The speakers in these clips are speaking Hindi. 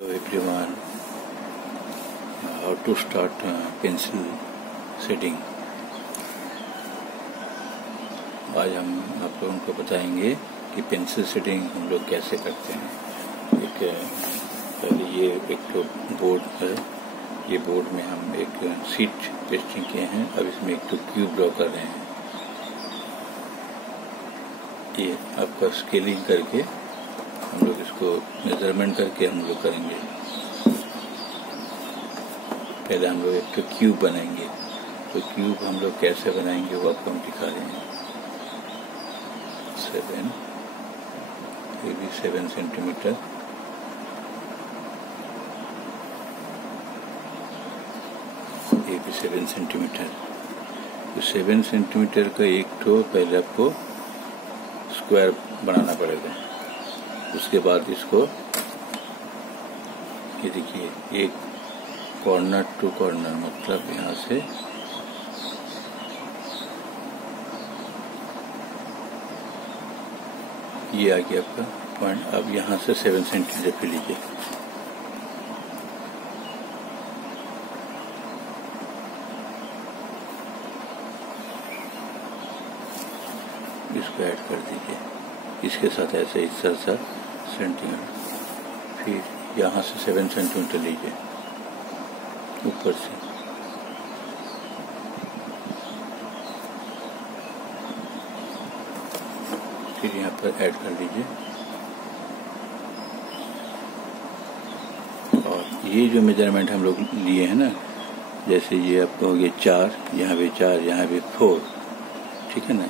Hello everyone, how to start pencil setting। आज हम आप लोगों को बताएंगे कि पेंसिल सेटिंग हम लोग कैसे करते हैं। पहले ये एक तो बोर्ड है, ये बोर्ड में हम एक सीट पेस्टिंग किए हैं। अब इसमें एक तो क्यूब ड्रॉ कर रहे हैं। ये आपका स्केलिंग करके हम लोग इसको मेजरमेंट करके हम लोग करेंगे। पहले हम लोग एक तो क्यूब बनाएंगे, तो क्यूब हम लोग कैसे बनाएंगे वो आपको हम दिखा रहे हैं। 7 सेंटीमीटर, ये भी 7 सेंटीमीटर। तो 7 सेंटीमीटर का एक तो पहले आपको स्क्वायर बनाना पड़ेगा। उसके बाद इसको ये देखिए, एक कॉर्नर टू कॉर्नर, मतलब यहाँ से ये आ गया आपका पॉइंट। अब यहाँ से 7 सेंटीमीटर पे लीजिए। इसको ऐड कर दीजिए इसके साथ, ऐसे इस तरह सेंटीमीटर। फिर यहाँ से 7 सेंटीमीटर लीजिए ऊपर से, फिर यहाँ पर ऐड कर लीजिए। और ये जो मेजरमेंट हम लोग लिए हैं ना, जैसे ये आपको हो गया 4, यहाँ भी 4, यहाँ भी 4, ठीक है ना।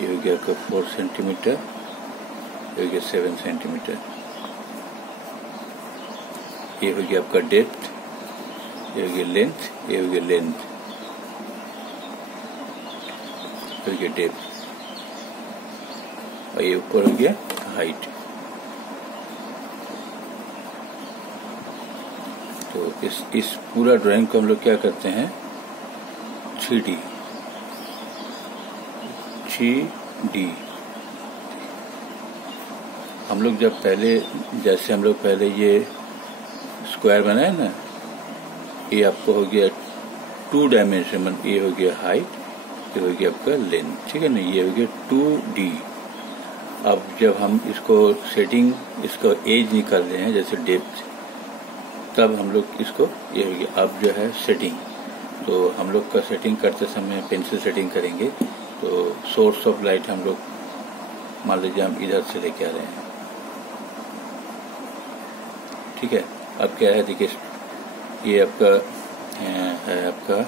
ये हो गया आपका 4 सेंटीमीटर, ये हो गया 7 सेंटीमीटर। ये हो गया आपका डेप्थ, ये हो गया लेंथ, ये हो गया लेंथ, ये हो गया डेप्थ, और ये ऊपर हो गया हाइट। तो इस पूरा ड्राइंग को हम लोग क्या करते हैं, 3D हम लोग जब पहले, जैसे हम लोग पहले ये स्क्वायर बनाए ना, ये आपको हो गया 2 डायमेंशन, ये हो गया हाइट, ये हो गया आपका लेंथ, ठीक है ना। ये हो गया 2D। अब जब हम इसको सेटिंग, इसको एज निकाल रहे हैं जैसे डेप्थ, तब हम लोग इसको, ये हो गया अब जो है सेटिंग। तो हम लोग का सेटिंग करते समय पेंसिल सेटिंग करेंगे, तो सोर्स ऑफ लाइट हम लोग मान लीजिए हम इधर से लेके आ रहे हैं, ठीक है। अब क्या है, देखिए ये आपका है आपका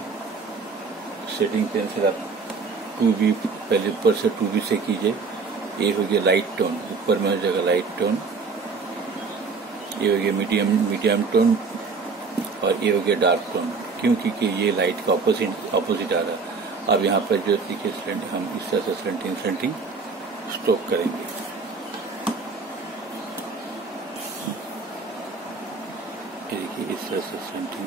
सेटिंग पेंसिल। आप 2B पहले ऊपर से 2B से कीजिए। ये हो गया लाइट टोन, ऊपर में हो जाएगा लाइट टोन। ये हो गया मीडियम टोन, और ये हो गया डार्क टोन। क्यों? क्योंकि ये लाइट का ऑपोजिट आ रहा है। अब यहाँ पर जो देखिए हम इस तरह से सेंटिंग स्ट्रोक करेंगे। ये देखिए इस तरह से सेंटिंग।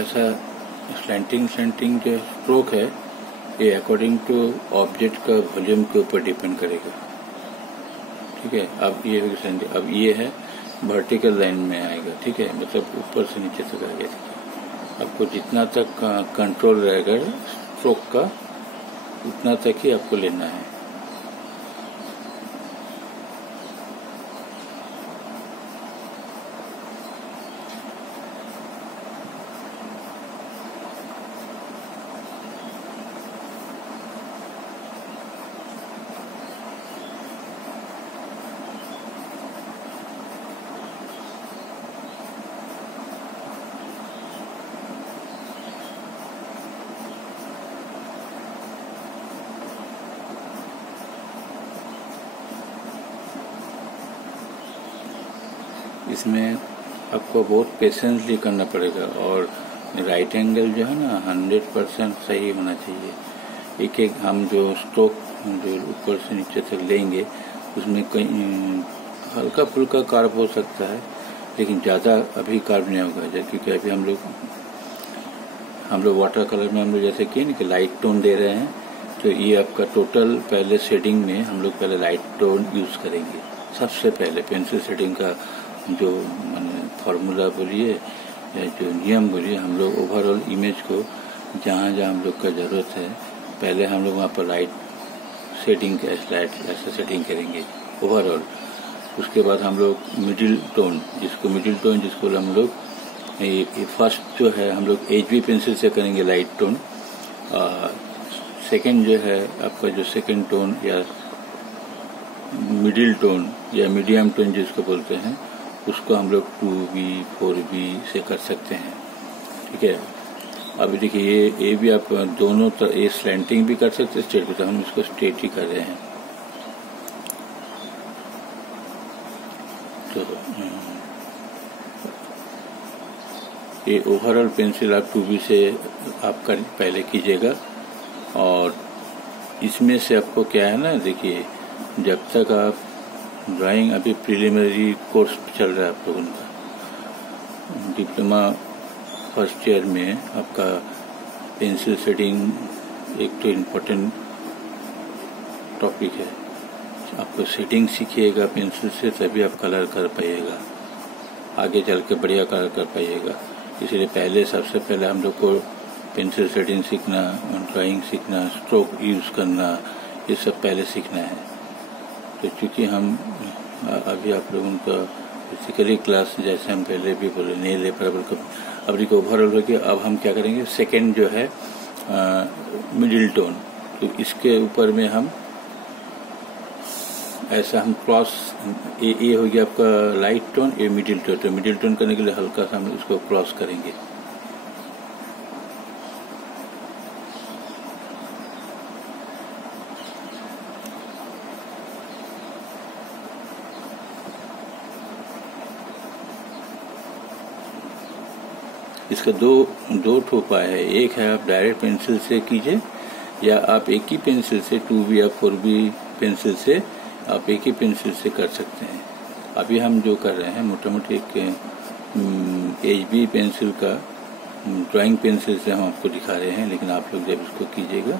ऐसा स्लैंटिंग जो स्ट्रोक है, ये अकॉर्डिंग टू ऑब्जेक्ट का वॉल्यूम के ऊपर डिपेंड करेगा, ठीक है। अब ये सेंटिंग, अब ये है वर्टिकल लाइन में आएगा, ठीक है, मतलब ऊपर से नीचे तक आ गया। आपको जितना तक कंट्रोल रहेगा स्ट्रोक का, उतना तक ही आपको लेना है। इसमें आपको बहुत पेशेंसली करना पड़ेगा और राइट एंगल जो है ना 100% सही होना चाहिए। एक एक हम जो स्ट्रोक जो ऊपर से नीचे तक लेंगे उसमें कहीं हल्का फुल्का कार्व हो सकता है, लेकिन ज़्यादा अभी कार्व नहीं होगा, क्योंकि अभी हम लोग वाटर कलर में हम लोग जैसे कि ना कि लाइट टोन दे रहे हैं। तो ये आपका टोटल पहले शेडिंग में हम लोग पहले लाइट टोन यूज़ करेंगे। सबसे पहले पेंसिल शेडिंग का जो मैंने फार्मूला बोलिए या जो नियम बोलिए, हम लोग ओवरऑल इमेज को जहाँ जहाँ हम लोग का ज़रूरत है पहले हम लोग वहाँ पर लाइट शेडिंग ऐसा सेटिंग करेंगे ओवरऑल। उसके बाद हम लोग मिडिल टोन जिसको हम लोग ये फर्स्ट जो है हम लोग HB पेंसिल से करेंगे लाइट टोन। सेकंड जो है आपका जो सेकंड टोन या मिडिल टोन या मीडियम टोन जिसको बोलते हैं, उसको हम लोग 2B 4B से कर सकते हैं। ठीक है, अभी देखिए ये भी आप दोनों ये स्लैंटिंग भी कर सकते हैं, स्ट्रेट भी, तो हम इसको स्ट्रेट ही कर रहे हैं। तो ये ओवरऑल पेंसिल आप 2B से आप पहले कीजिएगा। और इसमें से आपको क्या है ना, देखिए जब तक आप ड्राइंग अभी प्रिलिमिनरी कोर्स चल रहा है आप लोगों का, डिप्लोमा फर्स्ट ईयर में आपका पेंसिल शेडिंग एक तो इम्पोर्टेंट टॉपिक है। आपको शेडिंग सीखिएगा पेंसिल से, तभी आप कलर कर पाइएगा, आगे चल के बढ़िया कलर कर पाइएगा। इसलिए सबसे पहले हम लोग को पेंसिल शेडिंग सीखना, ड्राइंग सीखना, स्ट्रोक यूज़ करना, ये सब पहले सीखना है। तो चूँकि हम अभी आप लोगों का बेसिकली क्लास जैसे हम पहले भी बोले नहीं ले पर अब देखो ओवरऑल हो गया। अब हम क्या करेंगे, सेकेंड जो है मिडिल टोन, तो इसके ऊपर में हम ऐसा हम क्रॉस, ये हो गया आपका लाइट टोन, ये मिडिल टोन। तो मिडिल टोन करने के लिए हल्का सा हम इसको क्रॉस करेंगे। इसका दो उपाय है। एक है आप डायरेक्ट पेंसिल से कीजिए, या आप एक ही पेंसिल से 2B या 4B पेंसिल से आप एक ही पेंसिल से कर सकते हैं। अभी हम जो कर रहे हैं मोटा मोटी एक HB पेंसिल का ड्राइंग पेंसिल से हम आपको दिखा रहे हैं, लेकिन आप लोग जब इसको कीजिएगा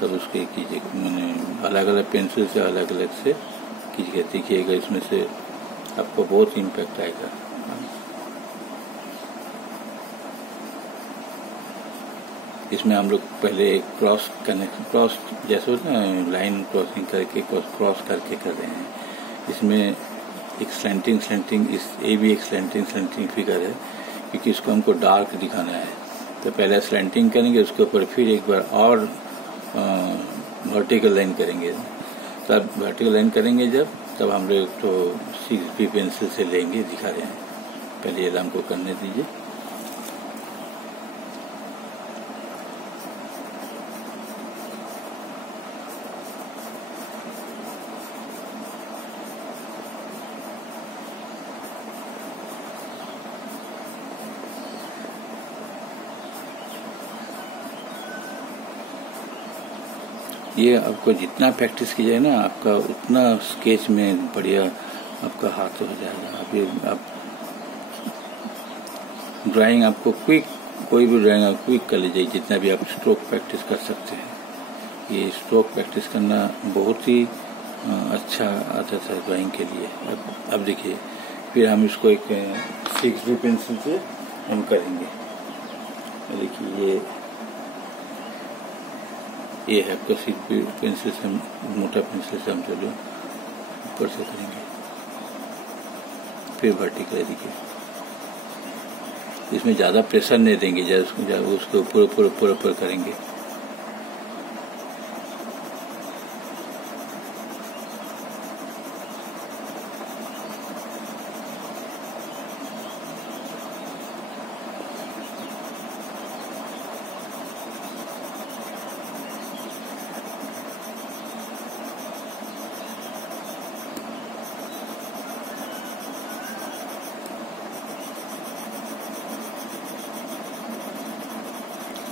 तब उसको कीजिएगा, मैंने अलग अलग पेंसिल से अलग अलग से कीजिएगा। देखिएगा इसमें से आपको बहुत इम्पैक्ट आएगा। इसमें हम लोग पहले क्रॉस जैसे होता है लाइन क्रॉसिंग करके क्रॉस करके कर रहे हैं। इसमें एक स्लैंटिंग ये भी एक स्लैंटिंग फिगर है, क्योंकि इसको हमको डार्क दिखाना है। तो पहले स्लैंटिंग करेंगे, उसके ऊपर फिर एक बार और वर्टिकल लाइन करेंगे। तब वर्टिकल लाइन करेंगे तब हम लोग तो 6B पेंसिल से लेंगे, दिखा रहे हैं। पहले ये हमको करने दीजिए। ये आपको जितना प्रैक्टिस कीजिए ना, आपका उतना स्केच में बढ़िया आपका हाथ हो जाएगा। अभी आप ड्राइंग आपको कोई भी ड्राइंग आप क्विक कर लीजिए, जितना भी आप स्ट्रोक प्रैक्टिस कर सकते हैं। ये स्ट्रोक प्रैक्टिस करना बहुत ही अच्छा आदत है ड्राइंग के लिए। अब देखिए फिर हम इसको एक 6B पेंसिल से हम करेंगे। देखिए ये है आपका 6B पेंसिल से, मोटा पेंसिल से हम चलो ऊपर से करेंगे, फिर वर्टिकल। देखिए इसमें ज़्यादा प्रेशर नहीं देंगे, जब उसको ऊपर करेंगे।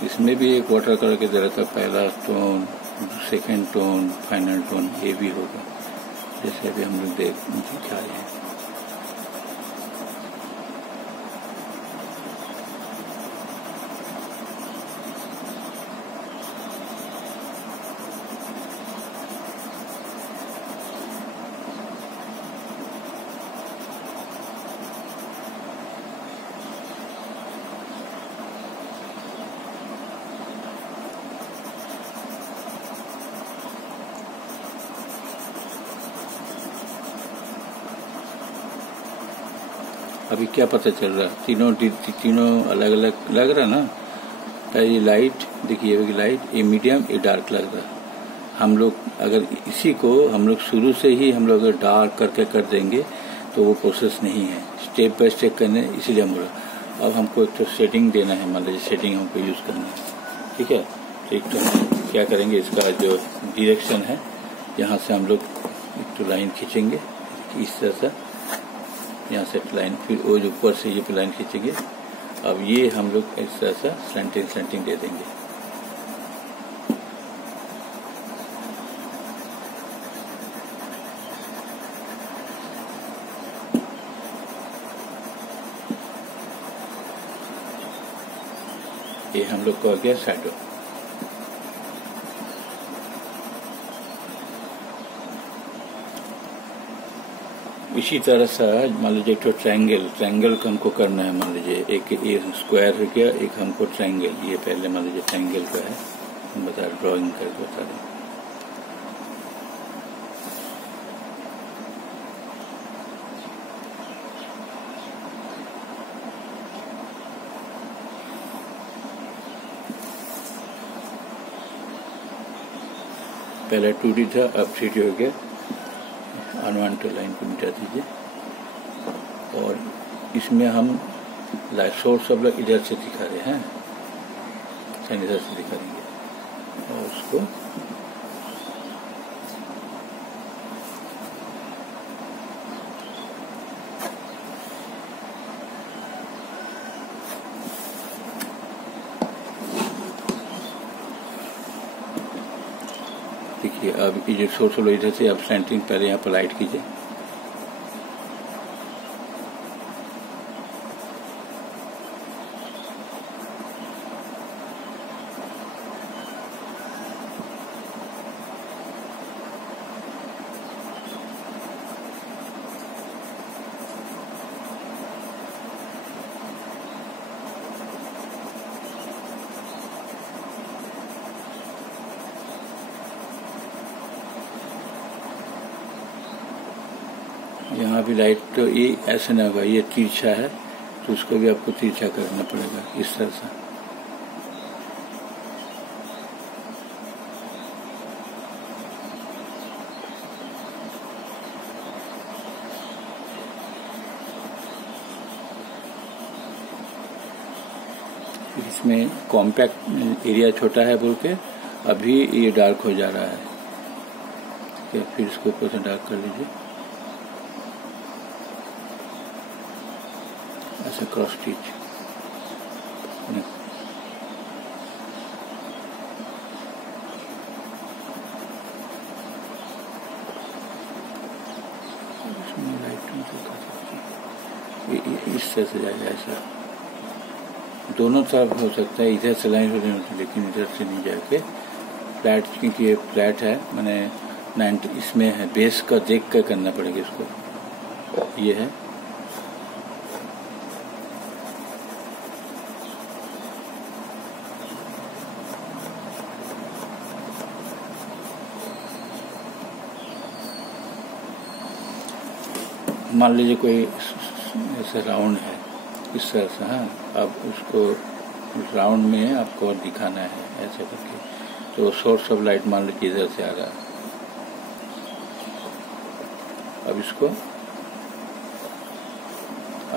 इसमें भी एक वाटर कलर की जरूरत है, पहला tone, second tone, final tone, ये भी होगा, जैसे अभी हम लोग दिखा रहे हैं। अभी क्या पता चल रहा है, तीनों अलग अलग लग रहा ना। तो ये लाइट देखिए, ये लाइट, ये मीडियम, ये डार्क लग रहा है। हम लोग अगर इसी को हम लोग शुरू से ही हम लोग अगर डार्क करके कर देंगे तो वो प्रोसेस नहीं है, स्टेप बाय स्टेप करने, इसीलिए हम बोला। अब हमको एक तो शेडिंग देना है, मान लीजिए शेडिंग हमको यूज करना है, ठीक है। एक तो क्या करेंगे, इसका जो डायरेक्शन है यहाँ से हम लोग एक तो लाइन खींचेंगे इस तरह से, यहाँ से लाइन, फिर वो जो ऊपर से ये लाइन खींचेंगे। अब ये हम लोग इस तरह से स्लैंटिंग दे देंगे। ये हम लोग को हो गया शैडो। इसी तरह से मान लीजिए एक तो ट्रायंगल को हमको करना है, मान लीजिए एक ये स्क्वायर हो गया, एक हमको ट्रायंगल, ये पहले मान लीजिए ट्रायंगल का है, हम बता रहे, ड्राइंग करके बता रहे। पहले 2D था, अब 3D हो गया। अनवांटेड लाइन को मिटा दीजिए और इसमें हम लाइट सोर्स सब लोग इधर से दिखा रहे हैं, इधर से दिखा देंगे और उसको देखिए। अब ये जो सोर्स लो इधर से, अब स्लैंटिंग पहले यहाँ पर लाइट कीजिए, यहाँ भी लाइट, तो ये ऐसे ना होगा, ये तिरछा है तो उसको भी आपको तिरछा करना पड़ेगा इस तरह से। इसमें कॉम्पैक्ट एरिया छोटा है बोल के अभी ये डार्क हो जा रहा है, ठीक है। फिर इसको ऊपर से डार्क कर लीजिए, ऐसे क्रॉस स्टिच। इस तरह से जाएगा, ऐसा दोनों तरफ हो सकता है, इधर से लाइन हो रही होती, लेकिन इधर से नहीं जाके फ्लैट, क्योंकि ये फ्लैट है, मैंने 90 इसमें है, बेस का देख कर करना पड़ेगा इसको। ये है मान लीजिए कोई ऐसा राउंड है इस तरह से, हाँ, अब उसको उस राउंड में आपको और दिखाना है ऐसे करके, तो सोर्स ऑफ लाइट मान लीजिए इधर से आ रहा है। अब इसको,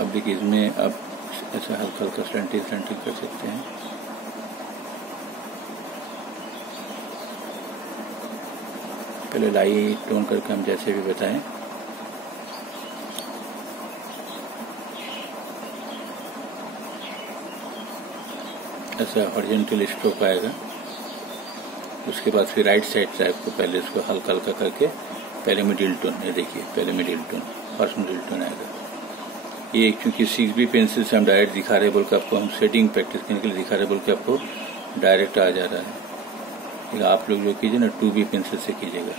अब देखिए इसमें अब ऐसा हल्का हल्का स्लैंटिंग कर सकते हैं। पहले लाइट टोन करके हम जैसे भी बताएं, ऐसा हॉरिजॉन्टल स्ट्रोक आएगा। उसके बाद फिर राइट साइड से आपको पहले इसको हल्का हल्का करके पहले मिडिल टोन, ये देखिए पहले middle tone, first middle tone आएगा। ये क्योंकि 6B पेंसिल से हम डायरेक्ट दिखा रहे बोल के आपको, हम शेडिंग प्रैक्टिस करने के लिए दिखा रहे बोल के आपको डायरेक्ट आ जा रहा है। आप लोग जो कीजिए ना 2B पेंसिल से कीजिएगा।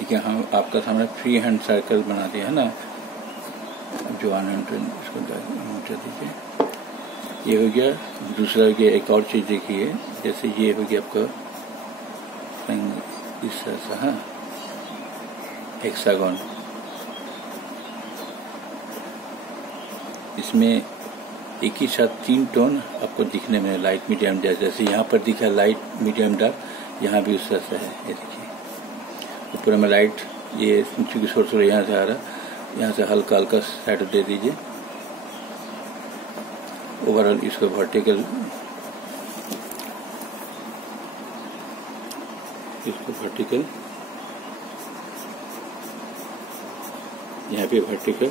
ठीक है, हम आपका सामने फ्री हैंड सर्कल बना दिया है ना, जो इसको दीजिए। ये हो गया। दूसरा हो गया, एक और चीज देखिए, जैसे ये हो गया आपका इस तरह से, हाँ, हेक्सागन। इसमें एक ही साथ 3 टोन आपको दिखने में, लाइट मीडियम डार्क, जैसे यहाँ पर दिखा लाइट मीडियम डार्क, यहाँ भी उस तरह से है। ये देखिए ऊपर में लाइट, ये चूंकि सोर्स यहाँ से आ रहा, यहाँ से हल्का हल्का साइड दे दीजिए। ओवरऑल इसको वर्टिकल, यहाँ पे वर्टिकल,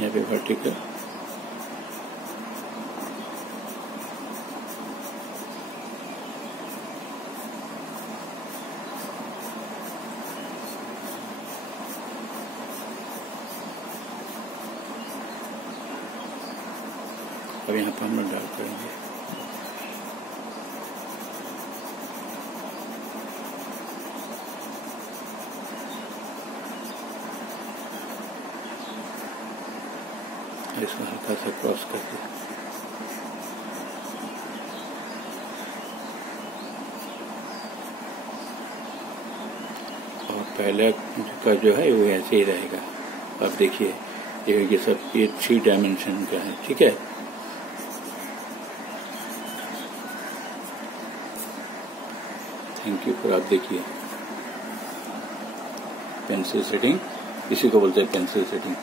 यहाँ पे वर्टिकल, अब यहाँ पर हम लोग डाल करेंगे। इसको हल्का सा क्रॉस करके और पहले का जो है वो ऐसे ही रहेगा। अब देखिए ये सब ये 3 डायमेंशन का है, ठीक है। Thank you. फिर आप देखिए पेंसिल सेटिंग, इसी को बोलते हैं पेंसिल सेटिंग,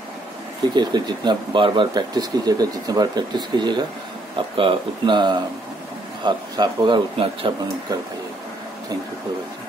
ठीक है। इसको जितना बार बार प्रैक्टिस कीजिएगा, जितना बार प्रैक्टिस कीजिएगा आपका उतना हाथ साफ होगा, उतना अच्छा बन कर पाइएगा। Thank you for watching.